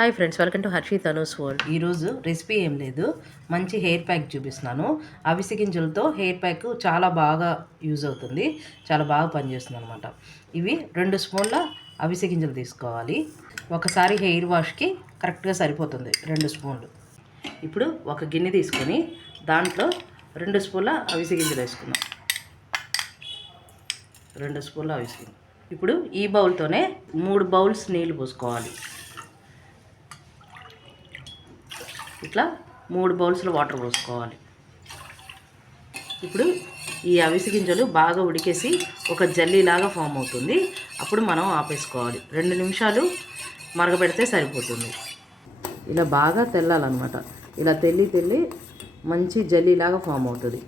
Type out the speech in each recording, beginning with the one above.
Hi friends welcome to Harshi Tanu's world. ఈరోజు recipe ఏం లేదు. మంచి హెయిర్ ప్యాక్ చూపిస్తున్నాను. అవిసి గింజలతో హెయిర్ ప్యాక్ చాలా బాగా యూజ్ అవుతుంది. చాలా బాగా పనిచేస్తుంది అనమాట ఇవి రెండు స్పూన్ల అవిసి గింజలు తీసుకోవాలి. ఒకసారి హెయిర్ వాష్కి కరెక్ట్గా సరిపోతుంది రెండు స్పూన్లు. ఇప్పుడు ఒక గిన్నె తీసుకొని దాంట్లో రెండు స్పూన్ల అవిసి గింజలు వేసుకుందాం. రెండు స్పూన్ల అవిసి గింజలు ఇప్పుడు ఈ బౌల్తోనే మూడు బౌల్స్ నీళ్ళు పోసుకోవాలి. ఇట్లా మూడు బౌల్స్లో వాటర్ పోసుకోవాలి. ఇప్పుడు ఈ అవిసి గింజలు బాగా ఉడికేసి ఒక జల్లీలాగా ఫామ్ అవుతుంది. అప్పుడు మనం ఆపేసుకోవాలి. రెండు నిమిషాలు మరగబెడితే సరిపోతుంది. ఇలా బాగా తెల్లాలన్నమాట. ఇలా తెల్లి తెల్లి మంచి జల్లీలాగా ఫామ్ అవుతుంది.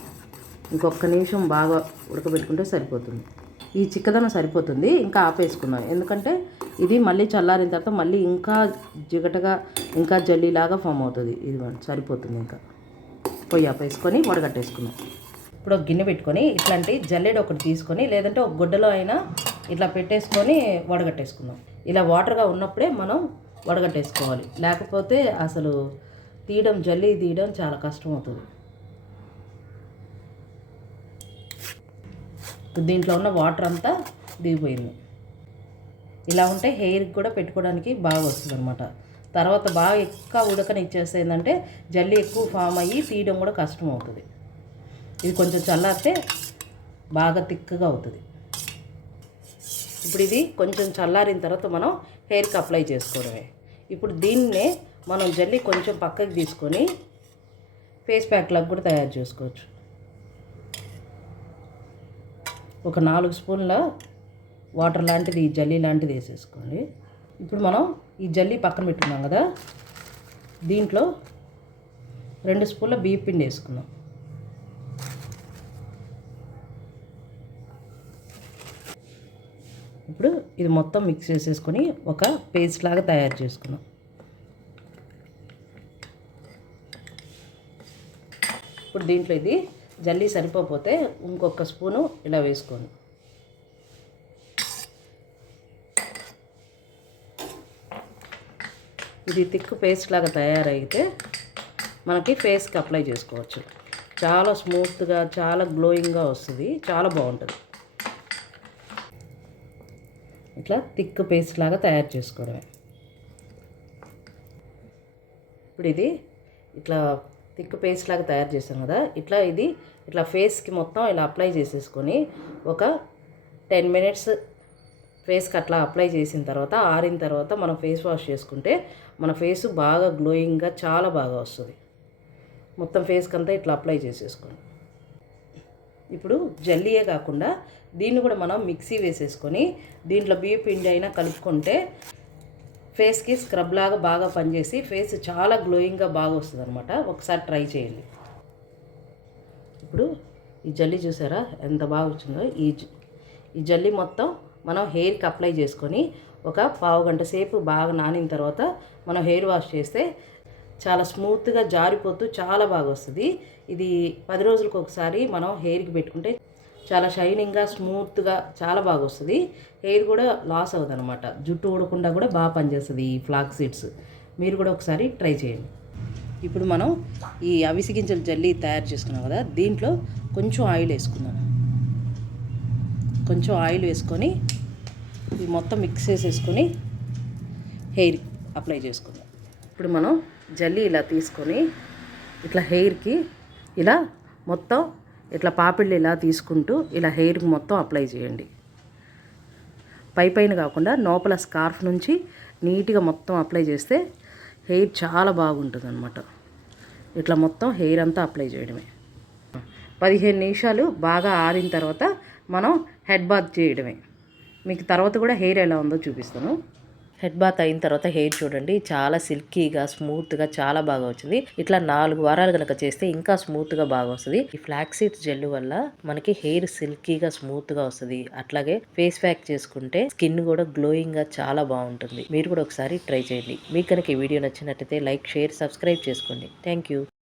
ఇంకొక నిమిషం బాగా ఉడకబెట్టుకుంటే సరిపోతుంది. ఈ చిక్కదనం సరిపోతుంది ఇంకా ఆపేసుకున్నాం ఎందుకంటే ఇది మళ్ళీ చల్లారిన తర్వాత మళ్ళీ ఇంకా జిగటగా ఇంకా జల్లీలాగా ఫామ్ అవుతుంది. ఇది సరిపోతుంది ఇంకా. పొయ్యి ఆపేసుకొని వడగట్టేసుకున్నాం ఇప్పుడు ఒక గిన్నె పెట్టుకొని ఇట్లాంటి జల్లెడ ఒకటి తీసుకొని లేదంటే ఒక గుడ్డలో అయినా ఇట్లా పెట్టేసుకొని వడగట్టేసుకుందాం. ఇలా వాటర్గా ఉన్నప్పుడే మనం వడగట్టేసుకోవాలి. లేకపోతే అసలు తీయడం జల్లి తీయడం చాలా కష్టం అవుతుంది. దీంట్లో ఉన్న వాటర్ అంతా దిగిపోయింది. ఇలా ఉంటే హెయిర్కి కూడా పెట్టుకోవడానికి బాగా వస్తుంది అనమాట తర్వాత బాగా ఎక్కువ ఉడకనిచ్చేస్తే ఏంటంటే జల్లి ఎక్కువ ఫామ్ అయ్యి తీయడం కూడా కష్టం అవుతుంది. ఇది కొంచెం చల్లారితే బాగా తిక్కగా అవుతుంది. ఇప్పుడు ఇది కొంచెం చల్లారిన తర్వాత మనం హెయిర్కి అప్లై చేసుకోవడమే. ఇప్పుడు దీన్నే మనం జల్లి కొంచెం పక్కకి తీసుకొని ఫేస్ ప్యాక్ లాగా కూడా తయారు చేసుకోవచ్చు. ఒక నాలుగు స్పూన్ల వాటర్ లాంటిది ఈ జల్లీ లాంటిది వేసేసుకోండి. ఇప్పుడు మనం ఈ జల్లీ పక్కన పెట్టుకున్నాం కదా దీంట్లో రెండు స్పూన్ల బియ్య పిండి వేసుకున్నాం ఇప్పుడు ఇది మొత్తం మిక్స్ చేసేసుకొని ఒక పేస్ట్ లాగా తయారు చేసుకున్నాం ఇప్పుడు దీంట్లో ఇది జల్లీ సరిపోతే ఇంకొక స్పూను ఇలా వేసుకోండి. ఇది తిక్కు పేస్ట్ లాగా తయారైతే మనకి ఫేస్కి అప్లై చేసుకోవచ్చు. చాలా స్మూత్గా చాలా గ్లోయింగ్గా వస్తుంది. చాలా బాగుంటుంది. ఇట్లా థిక్ పేస్ట్ లాగా తయారు చేసుకోవడమే. ఇప్పుడు ఇది ఇట్లా థిక్ పేస్ట్ లాగా తయారు చేస్తాం కదా. ఇట్లా ఇది ఇట్లా ఫేస్కి మొత్తం ఇలా అప్లై చేసేసుకొని ఒక టెన్ మినిట్స్ ఫేస్కి అట్లా అప్లై చేసిన తర్వాత ఆరిన తర్వాత మనం ఫేస్ వాష్ చేసుకుంటే మన ఫేస్ బాగా గ్లోయింగ్గా చాలా బాగా వస్తుంది. మొత్తం ఫేస్కి అంతా ఇట్లా అప్లై చేసేసుకోండి ఇప్పుడు జల్లీయే కాకుండా దీన్ని కూడా మనం మిక్సీ వేసేసుకొని దీంట్లో బియ్య పిండి అయినా కలుపుకుంటే ఫేస్కి స్క్రబ్ లాగా బాగా పనిచేసి ఫేస్ చాలా గ్లోయింగ్గా బాగా వస్తుంది అనమాట ఒకసారి ట్రై చేయండి. ఇప్పుడు ఈ జల్లి చూసారా? ఎంత బాగా వచ్చిందో. ఈ ఈ జల్లి మొత్తం మనం హెయిర్కి అప్లై చేసుకొని ఒక పావు గంట సేపు బాగా నానిన తర్వాత మనం హెయిర్ వాష్ చేస్తే చాలా స్మూత్గా జారిపోతూ చాలా బాగా వస్తుంది. ఇది పది రోజులకు ఒకసారి మనం హెయిర్కి పెట్టుకుంటే చాలా షైనింగ్గా స్మూత్గా చాలా బాగా వస్తుంది. హెయిర్ కూడా లాస్ అవ్వదు అనమాట జుట్టు ఊడకుండా కూడా బాగా పనిచేస్తుంది ఈ ఫ్లాక్ సీడ్స్ మీరు కూడా ఒకసారి ట్రై చేయండి. ఇప్పుడు మనం ఈ అవిసి గింజల జల్లీ తయారు చేసుకున్నాం కదా దీంట్లో కొంచెం ఆయిల్ వేసుకుందాం. కొంచెం ఆయిల్ వేసుకొని ఇది మొత్తం మిక్స్ చేసేసుకొని హెయిర్ అప్లై చేసుకుందాం. ఇప్పుడు మనం జల్లీ ఇలా తీసుకొని ఇట్లా హెయిర్కి ఇలా మొత్తం ఇట్లా పాపిళ్ళు ఇలా తీసుకుంటూ ఇలా హెయిర్కి మొత్తం అప్లై చేయండి. పై పైన కాకుండా లోపల స్కార్ఫ్ నుంచి నీట్గా మొత్తం అప్లై చేస్తే హెయిర్ చాలా బాగుంటుంది అనమాట ఇట్లా మొత్తం హెయిర్ అంతా అప్లై చేయడమే. పదిహేను నిమిషాలు బాగా ఆరిన తర్వాత మనం హెడ్ బాత్ చేయడమే. మీకు తర్వాత కూడా హెయిర్ ఎలా ఉందో చూపిస్తాను. హెడ్ బాత్ అయిన తర్వాత హెయిర్ చూడండి చాలా సిల్కీగా స్మూత్గా చాలా బాగా వచ్చింది. ఇట్లా నాలుగు వారాలు కనుక చేస్తే ఇంకా స్మూత్గా బాగా వస్తుంది. ఈ ఫ్లాక్ సీడ్స్ జెల్ వల్ల మనకి హెయిర్ సిల్కీగా స్మూత్గా వస్తుంది. అట్లాగే ఫేస్ ప్యాక్ చేసుకుంటే స్కిన్ కూడా గ్లోయింగ్గా చాలా బాగుంటుంది. మీరు కూడా ఒకసారి ట్రై చేయండి. మీకు కనుక ఈ వీడియో నచ్చినట్టయితే లైక్ షేర్ సబ్స్క్రైబ్ చేసుకోండి. Thank you